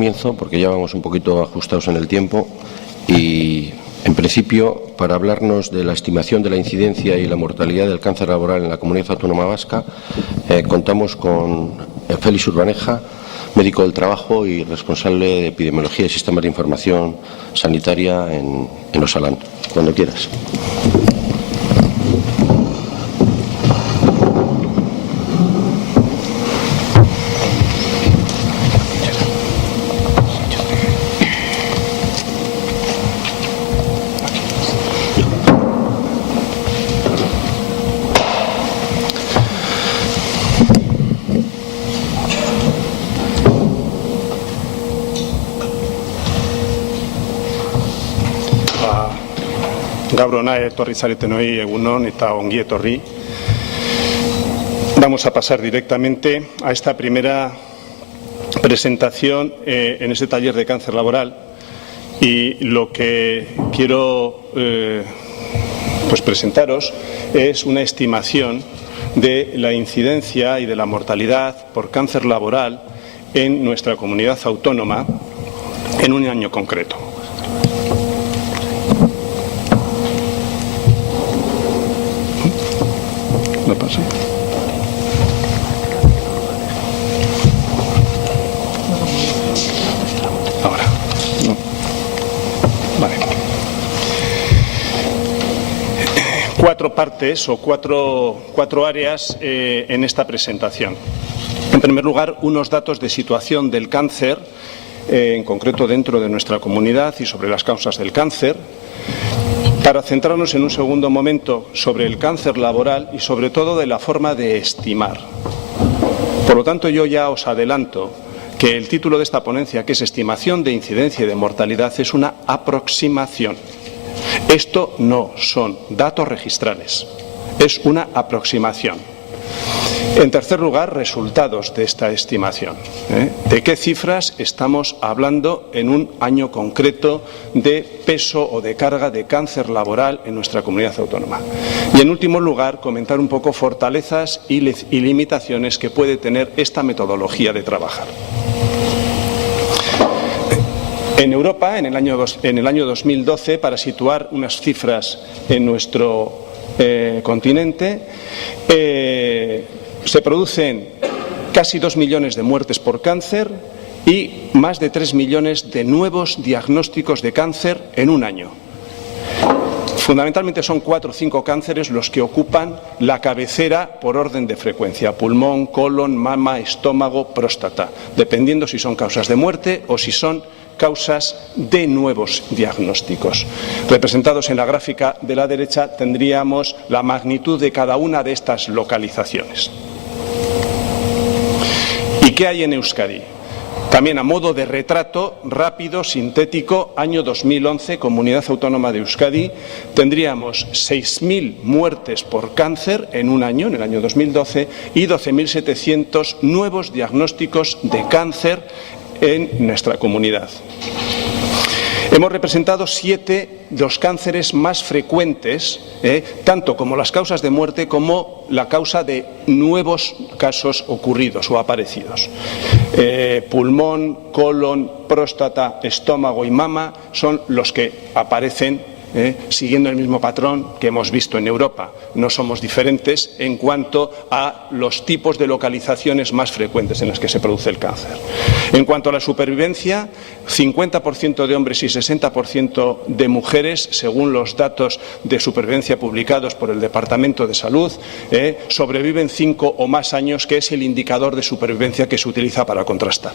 Comienzo porque ya vamos un poquito ajustados en el tiempo y, en principio, para hablarnos de la estimación de la incidencia y la mortalidad del cáncer laboral en la Comunidad Autónoma Vasca, contamos con Félix Urbaneja, médico del trabajo y responsable de epidemiología y sistemas de información sanitaria en Osalan. Cuando quieras. Gaur hona etorri zaretenoi egunon eta ongi etorri. Vamos a pasar directamente a esta primera presentación en este taller de cáncer laboral, y lo que quiero presentaros es una estimación de la incidencia y de la mortalidad por cáncer laboral en nuestra comunidad autónoma en un año concreto. No pasa. Ahora. No. Vale. Cuatro partes o cuatro áreas en esta presentación. En primer lugar, unos datos de situación del cáncer, en concreto dentro de nuestra comunidad y sobre las causas del cáncer, para centrarnos en un segundo momento sobre el cáncer laboral y sobre todo de la forma de estimar. Por lo tanto, yo ya os adelanto que el título de esta ponencia, que es Estimación de incidencia y de mortalidad, es una aproximación. Esto no son datos registrales, es una aproximación. En tercer lugar, resultados de esta estimación. ¿De qué cifras estamos hablando en un año concreto de peso o de carga de cáncer laboral en nuestra comunidad autónoma? Y en último lugar, comentar un poco fortalezas y limitaciones que puede tener esta metodología de trabajar. En Europa, en el año 2012, para situar unas cifras en nuestro continente, se producen casi 2 millones de muertes por cáncer y más de 3 millones de nuevos diagnósticos de cáncer en un año. Fundamentalmente son 4 o 5 cánceres los que ocupan la cabecera por orden de frecuencia: pulmón, colon, mama, estómago, próstata, dependiendo si son causas de muerte o si son causas de nuevos diagnósticos. Representados en la gráfica de la derecha tendríamos la magnitud de cada una de estas localizaciones. ¿Y qué hay en Euskadi? También a modo de retrato rápido, sintético, año 2011, Comunidad Autónoma de Euskadi, tendríamos 6.000 muertes por cáncer en un año, en el año 2012, y 12.700 nuevos diagnósticos de cáncer en nuestra comunidad. Hemos representado 7 de los cánceres más frecuentes, tanto como las causas de muerte como la causa de nuevos casos ocurridos o aparecidos. Pulmón, colon, próstata, estómago y mama son los que aparecen siguiendo el mismo patrón que hemos visto en Europa. No somos diferentes en cuanto a los tipos de localizaciones más frecuentes en las que se produce el cáncer. En cuanto a la supervivencia, 50% de hombres y 60% de mujeres, según los datos de supervivencia publicados por el Departamento de Salud, sobreviven 5 o más años, que es el indicador de supervivencia que se utiliza para contrastar.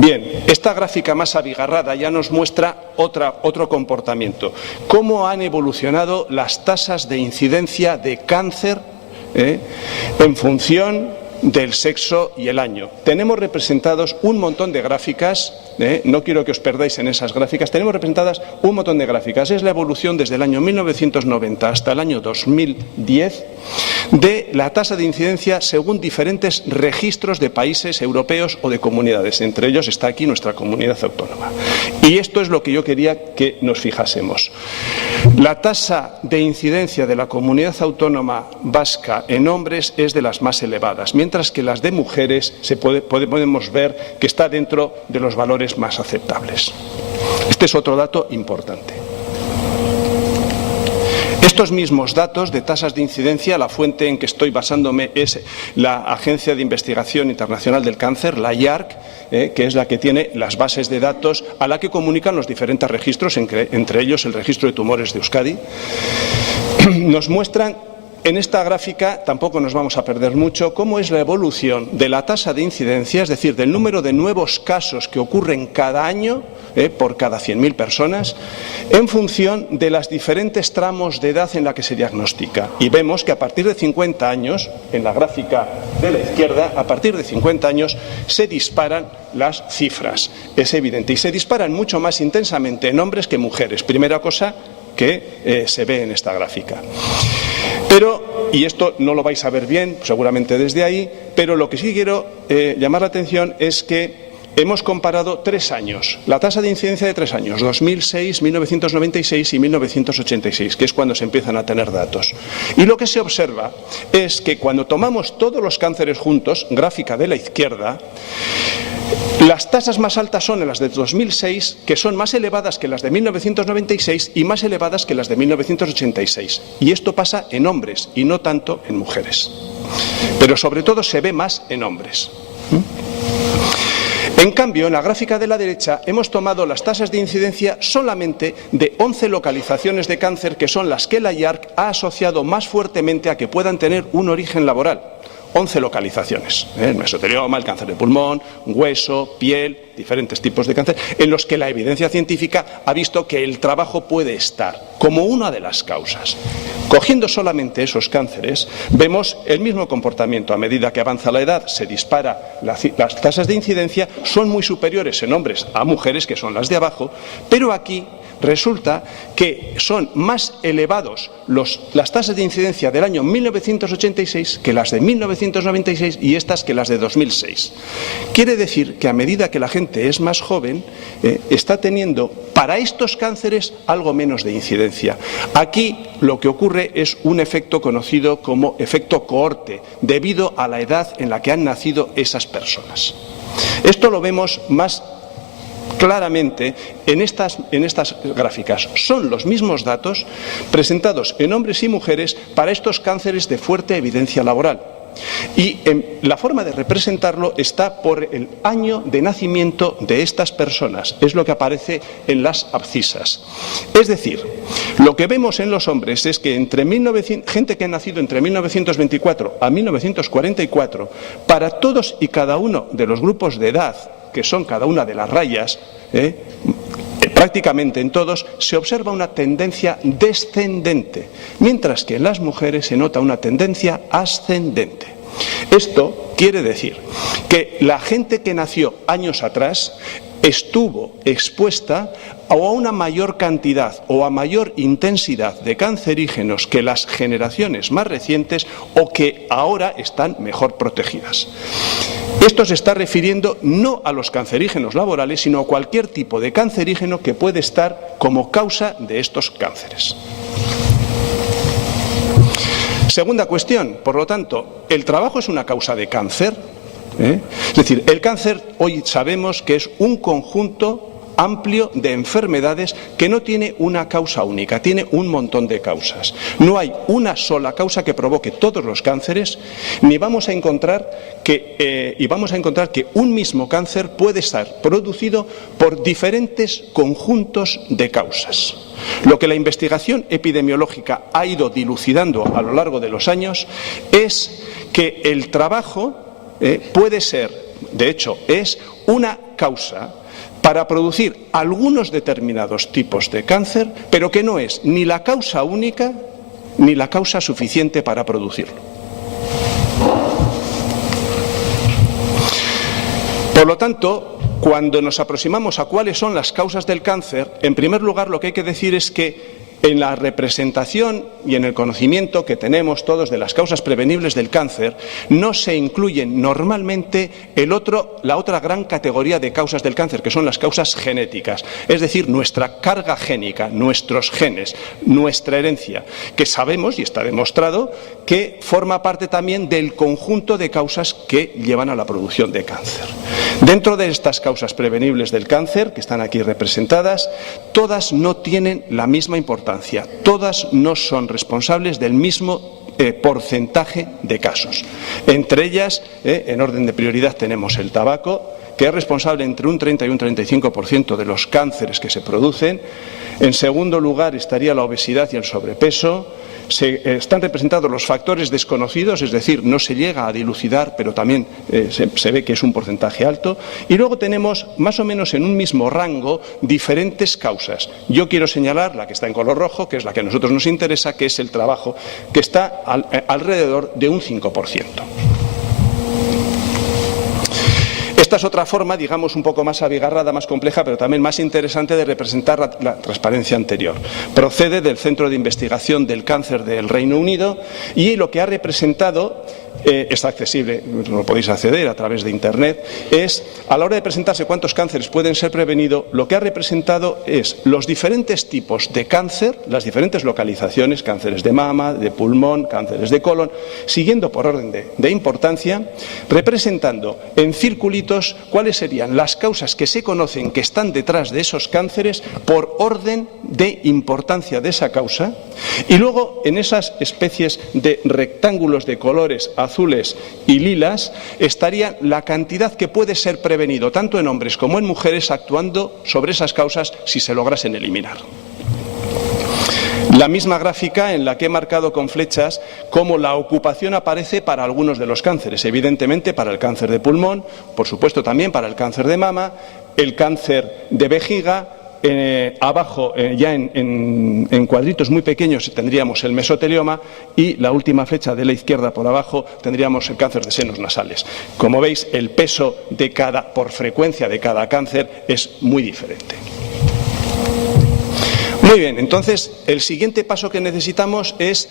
Bien, esta gráfica más abigarrada ya nos muestra otro comportamiento. ¿Cómo han evolucionado las tasas de incidencia de cáncer en función del sexo y el año? Tenemos representados un montón de gráficas, no quiero que os perdáis en esas gráficas, tenemos representadas un montón de gráficas. Es la evolución desde el año 1990 hasta el año 2010 de la tasa de incidencia según diferentes registros de países europeos o de comunidades. Entre ellos está aquí nuestra comunidad autónoma. Y esto es lo que yo quería que nos fijásemos. La tasa de incidencia de la Comunidad Autónoma Vasca en hombres es de las más elevadas, mientras que las de mujeres podemos ver que está dentro de los valores más aceptables. Este es otro dato importante. Estos mismos datos de tasas de incidencia, la fuente en que estoy basándome es la Agencia de Investigación Internacional del Cáncer, la IARC, que es la que tiene las bases de datos a la que comunican los diferentes registros, entre ellos el registro de tumores de Euskadi, nos muestran. En esta gráfica tampoco nos vamos a perder mucho cómo es la evolución de la tasa de incidencia, es decir, del número de nuevos casos que ocurren cada año por cada 100.000 personas, en función de los diferentes tramos de edad en la que se diagnostica. Y vemos que a partir de 50 años, en la gráfica de la izquierda, a partir de 50 años se disparan las cifras. Es evidente. Y se disparan mucho más intensamente en hombres que en mujeres. Primera cosa que se ve en esta gráfica. Pero, y esto no lo vais a ver bien, seguramente desde ahí, pero lo que sí quiero llamar la atención es que hemos comparado 3 años, la tasa de incidencia de 3 años, 2006, 1996 y 1986, que es cuando se empiezan a tener datos. Y lo que se observa es que cuando tomamos todos los cánceres juntos, gráfica de la izquierda, las tasas más altas son las de 2006, que son más elevadas que las de 1996 y más elevadas que las de 1986. Y esto pasa en hombres y no tanto en mujeres. Pero sobre todo se ve más en hombres. En cambio, en la gráfica de la derecha hemos tomado las tasas de incidencia solamente de 11 localizaciones de cáncer, que son las que la IARC ha asociado más fuertemente a que puedan tener un origen laboral. 11 localizaciones, el mesotelioma, el cáncer de pulmón, hueso, piel, diferentes tipos de cáncer, en los que la evidencia científica ha visto que el trabajo puede estar como una de las causas. Cogiendo solamente esos cánceres, vemos el mismo comportamiento. A medida que avanza la edad, se dispara las tasas de incidencia, son muy superiores en hombres a mujeres, que son las de abajo, pero aquí resulta que son más elevados las tasas de incidencia del año 1986 que las de 1996 y estas que las de 2006. Quiere decir que a medida que la gente es más joven, está teniendo para estos cánceres algo menos de incidencia. Aquí lo que ocurre es un efecto conocido como efecto cohorte, debido a la edad en la que han nacido esas personas. Esto lo vemos más claramente en estas gráficas. Son los mismos datos presentados en hombres y mujeres para estos cánceres de fuerte evidencia laboral. Y la forma de representarlo está por el año de nacimiento de estas personas. Es lo que aparece en las abscisas. Es decir, lo que vemos en los hombres es que gente que ha nacido entre 1924 a 1944, para todos y cada uno de los grupos de edad, que son cada una de las rayas, prácticamente en todos, se observa una tendencia descendente, mientras que en las mujeres se nota una tendencia ascendente. Esto quiere decir que la gente que nació años atrás estuvo expuesta a una mayor cantidad o a mayor intensidad de cancerígenos que las generaciones más recientes o que ahora están mejor protegidas. Esto se está refiriendo no a los cancerígenos laborales, sino a cualquier tipo de cancerígeno que puede estar como causa de estos cánceres. Segunda cuestión, por lo tanto, ¿el trabajo es una causa de cáncer? Es decir, el cáncer hoy sabemos que es un conjunto amplio de enfermedades que no tiene una causa única, tiene un montón de causas. No hay una sola causa que provoque todos los cánceres, ni vamos a encontrar que un mismo cáncer puede estar producido por diferentes conjuntos de causas. Lo que la investigación epidemiológica ha ido dilucidando a lo largo de los años es que el trabajo puede ser, de hecho, es una causa para producir algunos determinados tipos de cáncer, pero que no es ni la causa única ni la causa suficiente para producirlo. Por lo tanto, cuando nos aproximamos a cuáles son las causas del cáncer, en primer lugar lo que hay que decir es que En la representación y en el conocimiento que tenemos todos de las causas prevenibles del cáncer, no se incluyen normalmente la otra gran categoría de causas del cáncer, que son las causas genéticas, es decir, nuestra carga génica, nuestros genes, nuestra herencia, que sabemos, y está demostrado, que forma parte también del conjunto de causas que llevan a la producción de cáncer. Dentro de estas causas prevenibles del cáncer, que están aquí representadas, todas no tienen la misma importancia. Todas no son responsables del mismo porcentaje de casos. Entre ellas, en orden de prioridad, tenemos el tabaco, que es responsable entre un 30 y un 35% de los cánceres que se producen. En segundo lugar estaría la obesidad y el sobrepeso. Están representados los factores desconocidos, es decir, no se llega a dilucidar, pero también se ve que es un porcentaje alto. Y luego tenemos, más o menos en un mismo rango, diferentes causas. Yo quiero señalar la que está en color rojo, que es la que a nosotros nos interesa, que es el trabajo, que está alrededor de un 5%. Esta es otra forma, digamos, un poco más abigarrada, más compleja, pero también más interesante de representar la transparencia anterior. Procede del Centro de Investigación del Cáncer del Reino Unido y lo que ha representado, está accesible, lo podéis acceder a través de Internet, es, a la hora de presentarse cuántos cánceres pueden ser prevenidos, lo que ha representado es los diferentes tipos de cáncer, las diferentes localizaciones, cánceres de mama, de pulmón, cánceres de colon, siguiendo por orden de importancia, representando en circulitos cuáles serían las causas que se conocen que están detrás de esos cánceres por orden de importancia de esa causa, y luego en esas especies de rectángulos de colores azules y lilas estaría la cantidad que puede ser prevenido tanto en hombres como en mujeres actuando sobre esas causas si se lograsen eliminar. La misma gráfica en la que he marcado con flechas cómo la ocupación aparece para algunos de los cánceres, evidentemente para el cáncer de pulmón, por supuesto también para el cáncer de mama, el cáncer de vejiga. Abajo, ya en cuadritos muy pequeños, tendríamos el mesotelioma y la última flecha de la izquierda por abajo tendríamos el cáncer de senos nasales. Como veis, el peso por frecuencia de cada cáncer es muy diferente. Muy bien, entonces el siguiente paso que necesitamos es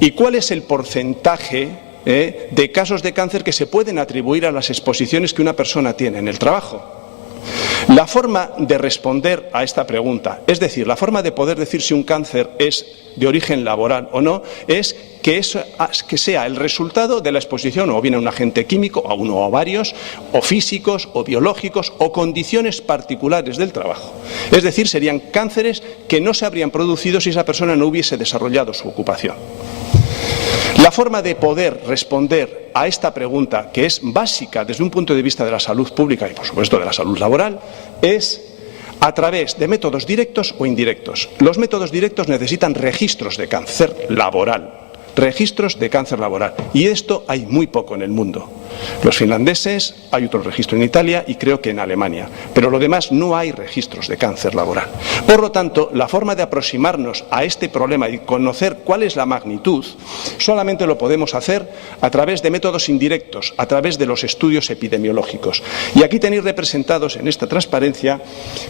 ¿y cuál es el porcentaje de casos de cáncer que se pueden atribuir a las exposiciones que una persona tiene en el trabajo? La forma de responder a esta pregunta, es decir, la forma de poder decir si un cáncer es de origen laboral o no, es que sea el resultado de la exposición o bien a un agente químico, a uno o varios, o físicos, o biológicos, o condiciones particulares del trabajo. Es decir, serían cánceres que no se habrían producido si esa persona no hubiese desarrollado su ocupación. La forma de poder responder a esta pregunta, que es básica desde un punto de vista de la salud pública y, por supuesto, de la salud laboral, es a través de métodos directos o indirectos. Los métodos directos necesitan registros de cáncer laboral. Registros de cáncer laboral. Y esto hay muy poco en el mundo. Los finlandeses, hay otro registro en Italia y creo que en Alemania. Pero lo demás no hay registros de cáncer laboral. Por lo tanto, la forma de aproximarnos a este problema y conocer cuál es la magnitud, solamente lo podemos hacer a través de métodos indirectos, a través de los estudios epidemiológicos. Y aquí tenéis representados en esta transparencia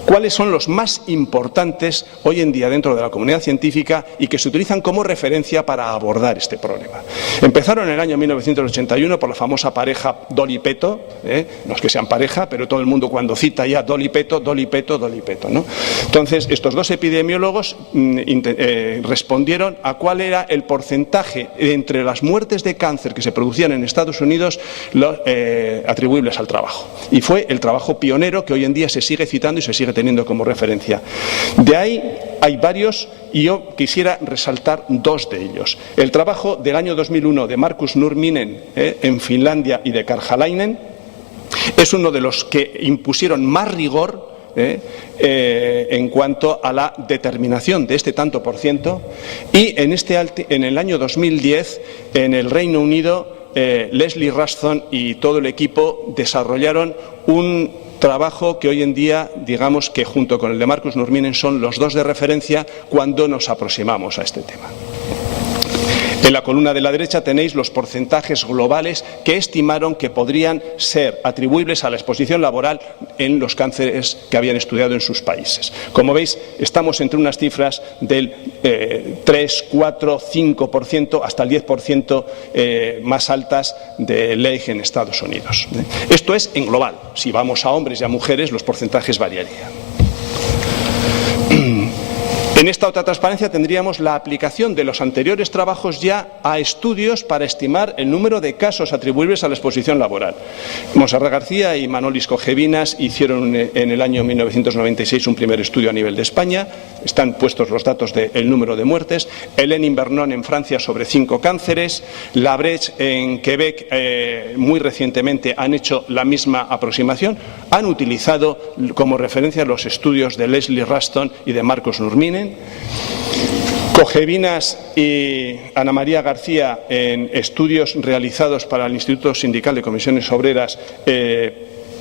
cuáles son los más importantes hoy en día dentro de la comunidad científica y que se utilizan como referencia para abordar este problema. Empezaron en el año 1981 por la famosa pareja Dolly-Peto, no es que sean pareja, pero todo el mundo cuando cita ya Dolly-Peto, Dolly-Peto, Dolly-Peto, ¿no? Entonces, estos dos epidemiólogos respondieron a cuál era el porcentaje entre las muertes de cáncer que se producían en Estados Unidos atribuibles al trabajo. Y fue el trabajo pionero que hoy en día se sigue citando y se sigue teniendo como referencia. De ahí hay varios y yo quisiera resaltar dos de ellos. El trabajo del año 2001 de Markus Nurminen en Finlandia y de Karjalainen es uno de los que impusieron más rigor en cuanto a la determinación de este tanto por ciento, y en el año 2010 en el Reino Unido Leslie Ruston y todo el equipo desarrollaron un trabajo que hoy en día, digamos que junto con el de Markus Nurminen son los dos de referencia cuando nos aproximamos a este tema. En la columna de la derecha tenéis los porcentajes globales que estimaron que podrían ser atribuibles a la exposición laboral en los cánceres que habían estudiado en sus países. Como veis, estamos entre unas cifras del 3, 4, 5% hasta el 10% más altas de ley en Estados Unidos. Esto es en global. Si vamos a hombres y a mujeres, los porcentajes variarían. En esta otra transparencia tendríamos la aplicación de los anteriores trabajos ya a estudios para estimar el número de casos atribuibles a la exposición laboral. Montserrat García y Manolis Cogevinas hicieron en el año 1996 un primer estudio a nivel de España. Están puestos los datos del número de muertes. Hélène Invernon en Francia sobre 5 cánceres. Labreche en Quebec muy recientemente han hecho la misma aproximación. Han utilizado como referencia los estudios de Leslie Ruston y de Marcos Nurminen. Cogevinas y Ana María García en estudios realizados para el Instituto Sindical de Comisiones Obreras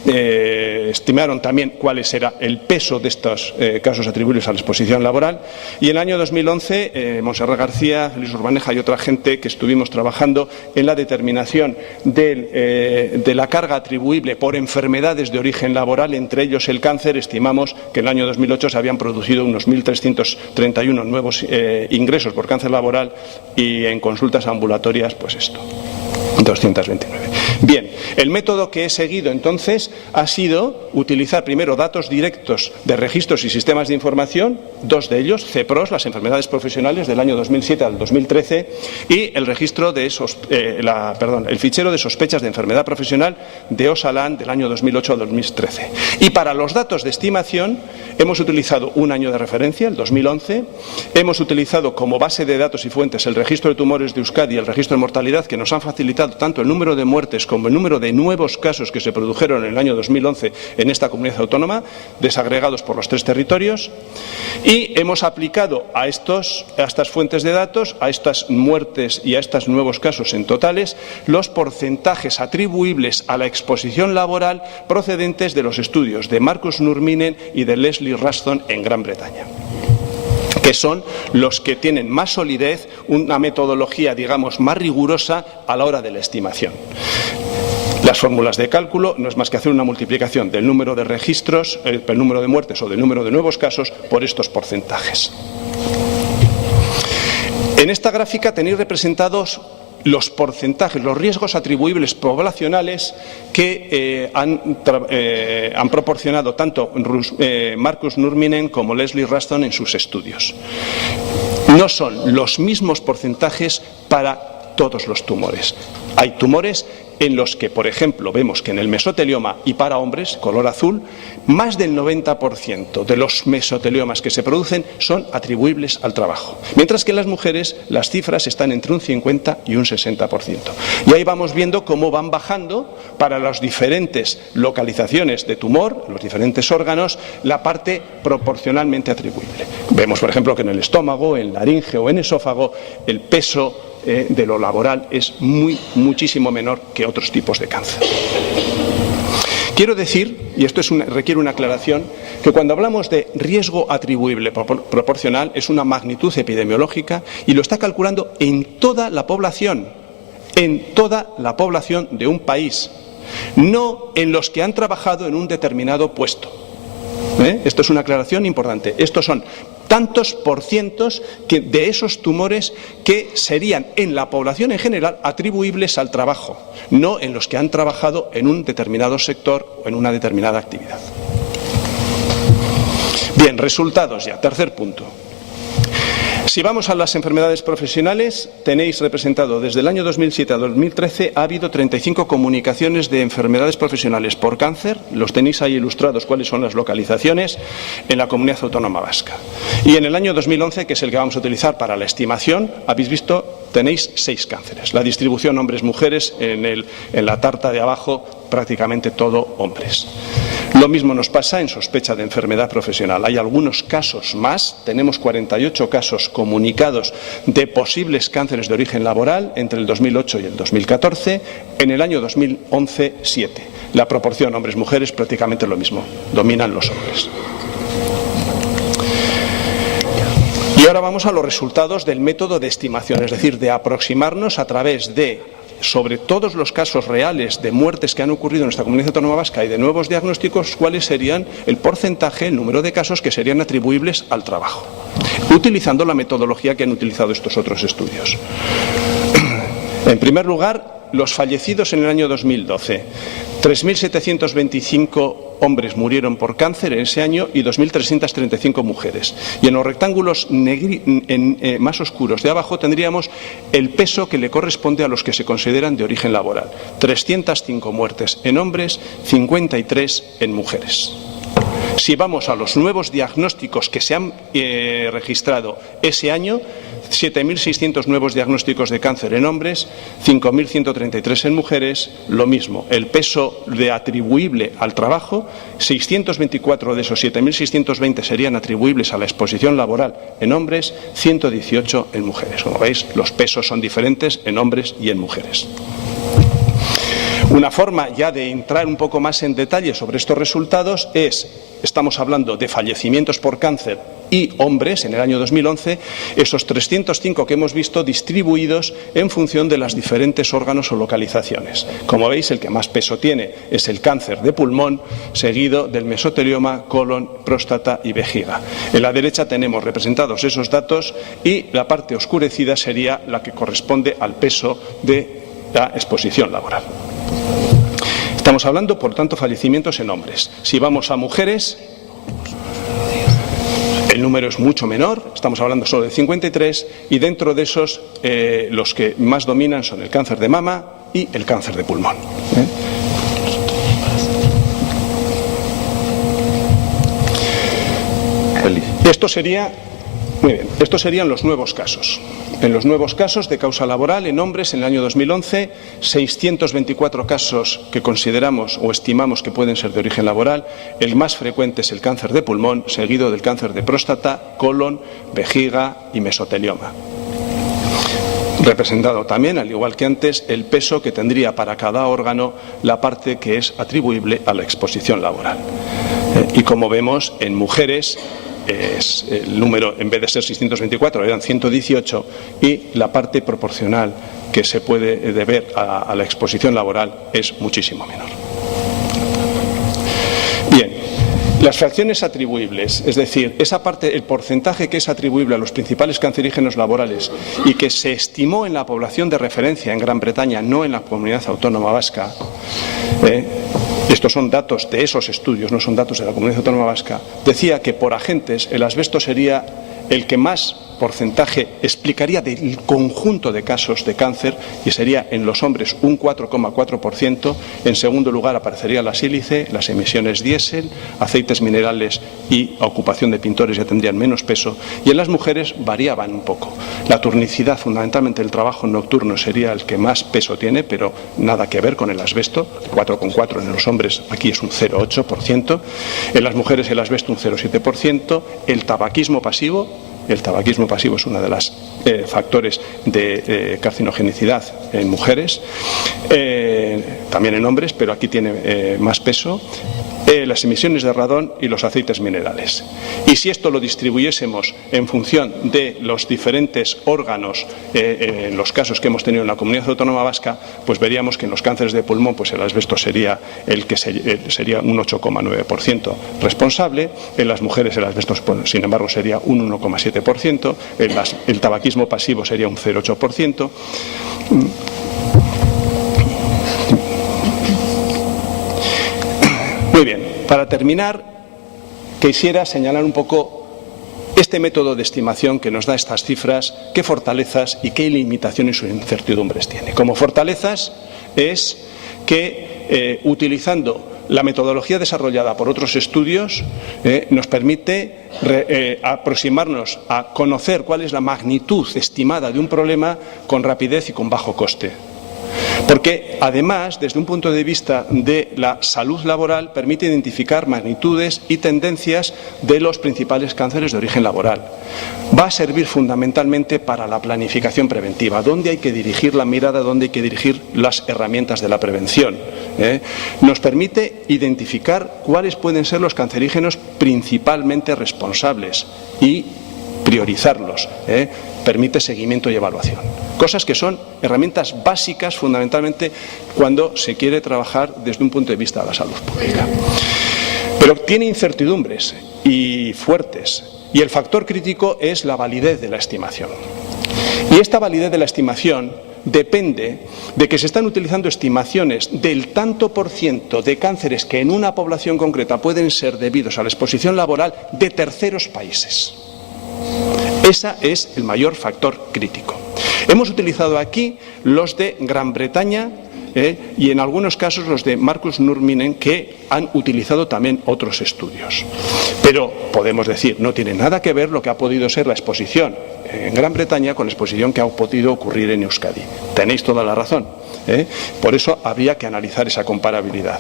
estimaron también cuál era el peso de estos casos atribuibles a la exposición laboral. Y en el año 2011, Montserrat García, Luis Urbaneja y otra gente que estuvimos trabajando en la determinación de la carga atribuible por enfermedades de origen laboral, entre ellos el cáncer. Estimamos que en el año 2008 se habían producido unos 1.331 nuevos ingresos por cáncer laboral y en consultas ambulatorias, pues esto, 229. Bien, el método que he seguido entonces ha sido utilizar primero datos directos de registros y sistemas de información, 2 de ellos, CEPROS, las enfermedades profesionales del año 2007 al 2013, y el registro de el fichero de sospechas de enfermedad profesional de Osalan del año 2008 al 2013. Y para los datos de estimación hemos utilizado un año de referencia, el 2011, hemos utilizado como base de datos y fuentes el registro de tumores de Euskadi y el registro de mortalidad, que nos han facilitado tanto el número de muertes como el número de nuevos casos que se produjeron en el año 2011 en esta comunidad autónoma, desagregados por los 3 territorios, y hemos aplicado a estas fuentes de datos, a estas muertes y a estos nuevos casos en totales, los porcentajes atribuibles a la exposición laboral procedentes de los estudios de Marcus Nurminen y de Leslie Ruston en Gran Bretaña, que son los que tienen más solidez, una metodología, digamos, más rigurosa a la hora de la estimación. Las fórmulas de cálculo no es más que hacer una multiplicación del número de registros, el número de muertes o del número de nuevos casos por estos porcentajes. En esta gráfica tenéis representados los porcentajes, los riesgos atribuibles poblacionales que han proporcionado tanto Marcus Nurminen como Leslie Ruston en sus estudios. No son los mismos porcentajes para todos los tumores. Hay tumores en los que, por ejemplo, vemos que en el mesotelioma y para hombres, color azul, más del 90% de los mesoteliomas que se producen son atribuibles al trabajo. Mientras que en las mujeres las cifras están entre un 50 y un 60%. Y ahí vamos viendo cómo van bajando para las diferentes localizaciones de tumor, los diferentes órganos, la parte proporcionalmente atribuible. Vemos, por ejemplo, que en el estómago, en laringe o en esófago, el peso de lo laboral es muchísimo menor que otros tipos de cáncer. Quiero decir, y esto requiere una aclaración, que cuando hablamos de riesgo atribuible proporcional es una magnitud epidemiológica y lo está calculando en toda la población de un país, no en los que han trabajado en un determinado puesto. Esto es una aclaración importante. Estos son tantos por cientos de esos tumores que serían en la población en general atribuibles al trabajo, no en los que han trabajado en un determinado sector o en una determinada actividad. Bien, resultados ya. Tercer punto. Si vamos a las enfermedades profesionales, tenéis representado desde el año 2007 a 2013 ha habido 35 comunicaciones de enfermedades profesionales por cáncer. Los tenéis ahí ilustrados cuáles son las localizaciones en la Comunidad Autónoma Vasca. Y en el año 2011, que es el que vamos a utilizar para la estimación, habéis visto, tenéis 6 cánceres. La distribución hombres-mujeres en la tarta de abajo, prácticamente todo hombres. Lo mismo nos pasa en sospecha de enfermedad profesional. Hay algunos casos más, tenemos 48 casos comunicados de posibles cánceres de origen laboral entre el 2008 y el 2014. En el año 2011, 7. La proporción hombres-mujeres prácticamente lo mismo, dominan los hombres. Y ahora vamos a los resultados del método de estimación, es decir, de aproximarnos a través de, sobre todos los casos reales de muertes que han ocurrido en nuestra comunidad autónoma vasca y de nuevos diagnósticos, cuáles serían el porcentaje, el número de casos que serían atribuibles al trabajo, utilizando la metodología que han utilizado estos otros estudios. En primer lugar, los fallecidos en el año 2012. 3.725 hombres murieron por cáncer en ese año y 2.335 mujeres. Y en los rectángulos más oscuros de abajo tendríamos el peso que le corresponde a los que se consideran de origen laboral. 305 muertes en hombres, 53 en mujeres. Si vamos a los nuevos diagnósticos que se han registrado ese año, 7.600 nuevos diagnósticos de cáncer en hombres, 5.133 en mujeres, lo mismo. El peso de atribuible al trabajo, 624 de esos 7.620 serían atribuibles a la exposición laboral en hombres, 118 en mujeres. Como veis, los pesos son diferentes en hombres y en mujeres. Una forma ya de entrar un poco más en detalle sobre estos resultados estamos hablando de fallecimientos por cáncer y hombres en el año 2011, esos 305 que hemos visto distribuidos en función de las diferentes órganos o localizaciones. Como veis, el que más peso tiene es el cáncer de pulmón, seguido del mesotelioma, colon, próstata y vejiga. En la derecha tenemos representados esos datos y la parte oscurecida sería la que corresponde al peso de la exposición laboral. Estamos hablando, por tanto, fallecimientos en hombres. Si vamos a mujeres, el número es mucho menor, estamos hablando solo de 53, y dentro de esos los que más dominan son el cáncer de mama y el cáncer de pulmón. Estos serían los nuevos casos. En los nuevos casos de causa laboral en hombres en el año 2011, 624 casos que consideramos o estimamos que pueden ser de origen laboral. El más frecuente es el cáncer de pulmón, seguido del cáncer de próstata, colon, vejiga y mesotelioma. Representado también, al igual que antes, el peso que tendría para cada órgano la parte que es atribuible a la exposición laboral. Y como vemos, en mujeres el número, en vez de ser 624, eran 118, y la parte proporcional que se puede deber a la exposición laboral es muchísimo menor. Bien, las fracciones atribuibles, es decir, esa parte, el porcentaje que es atribuible a los principales cancerígenos laborales y que se estimó en la población de referencia en Gran Bretaña, no en la comunidad autónoma vasca, estos son datos de esos estudios, no son datos de la comunidad autónoma vasca, decía que por agentes el asbesto sería el que más porcentaje explicaría del conjunto de casos de cáncer, y sería en los hombres un 4,4%. En segundo lugar aparecería la sílice, las emisiones diésel, aceites minerales y ocupación de pintores ya tendrían menos peso, y en las mujeres variaban un poco. La turnicidad, fundamentalmente el trabajo nocturno, sería el que más peso tiene, pero nada que ver con el asbesto. 4,4 en los hombres, aquí es un 0,8%, en las mujeres el asbesto un 0,7%, el tabaquismo pasivo es uno de los factores de carcinogenicidad en mujeres, también en hombres, pero aquí tiene más peso, las emisiones de radón y los aceites minerales. Y si esto lo distribuyésemos en función de los diferentes órganos, en los casos que hemos tenido en la comunidad autónoma vasca, pues veríamos que en los cánceres de pulmón pues el asbesto sería el que sería un 8,9% responsable, en las mujeres el asbesto, sin embargo, sería un 1,7%, el tabaquismo pasivo sería un 0,8%. Muy bien, para terminar, quisiera señalar un poco este método de estimación que nos da estas cifras, qué fortalezas y qué limitaciones o incertidumbres tiene. Como fortalezas es que utilizando la metodología desarrollada por otros estudios nos permite aproximarnos a conocer cuál es la magnitud estimada de un problema con rapidez y con bajo coste. Porque, además, desde un punto de vista de la salud laboral, permite identificar magnitudes y tendencias de los principales cánceres de origen laboral. Va a servir fundamentalmente para la planificación preventiva, dónde hay que dirigir la mirada, dónde hay que dirigir las herramientas de la prevención. Nos permite identificar cuáles pueden ser los cancerígenos principalmente responsables y priorizarlos, permite seguimiento y evaluación. Cosas que son herramientas básicas fundamentalmente cuando se quiere trabajar desde un punto de vista de la salud pública. Pero tiene incertidumbres y fuertes, y el factor crítico es la validez de la estimación. Y esta validez de la estimación depende de que se están utilizando estimaciones del tanto por ciento de cánceres que en una población concreta pueden ser debidos a la exposición laboral de terceros países. Ese es el mayor factor crítico. Hemos utilizado aquí los de Gran Bretaña y en algunos casos los de Marcus Nurminen, que han utilizado también otros estudios. Pero podemos decir, no tiene nada que ver lo que ha podido ser la exposición en Gran Bretaña con la exposición que ha podido ocurrir en Euskadi. Tenéis toda la razón. Por eso habría que analizar esa comparabilidad.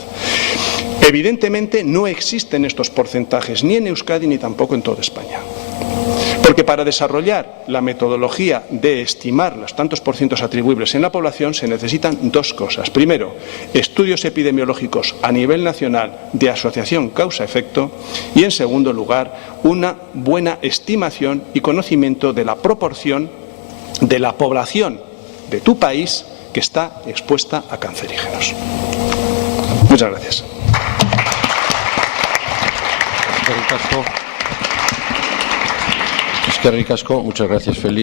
Evidentemente no existen estos porcentajes ni en Euskadi ni tampoco en toda España. Porque para desarrollar la metodología de estimar los tantos por cientos atribuibles en la población se necesitan dos cosas. Primero, estudios epidemiológicos a nivel nacional de asociación causa-efecto y, en segundo lugar, una buena estimación y conocimiento de la proporción de la población de tu país que está expuesta a cancerígenos. Muchas gracias. Eskerrik asko, muchas gracias, Félix.